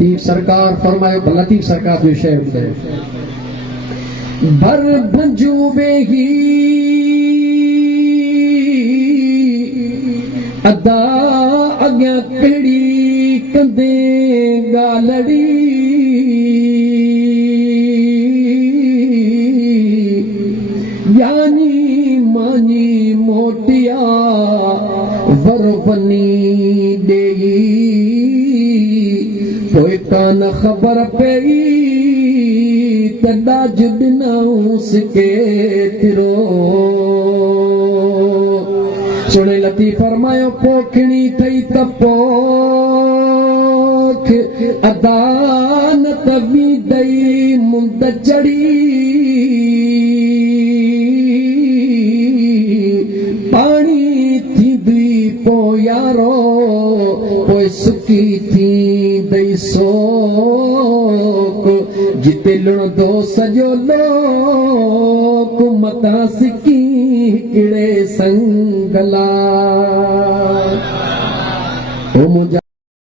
लतीफ़ सरकार फरमायो लतीफ़ सरकार जो शेर ॿुधायो भर भंजू वेही अदा अॻियां कहिड़ी कंदे ॻाल्हि यानी मानी मोटिया वरवनी ॾेई पोइ कान ख़बर पई त ॾाज ॾिनऊंस केतिरो सुणे लतीफ़ फरमायो पोखणी थई त पोख अदा न त वीदई मुंद चढ़ी पाणी थींदी पोइ यारो पोइ सुकी थींदई सोक जिते लुणंदो सॼो लोक मतां सिकी हिकिड़े संगला ओ मुंहिंजा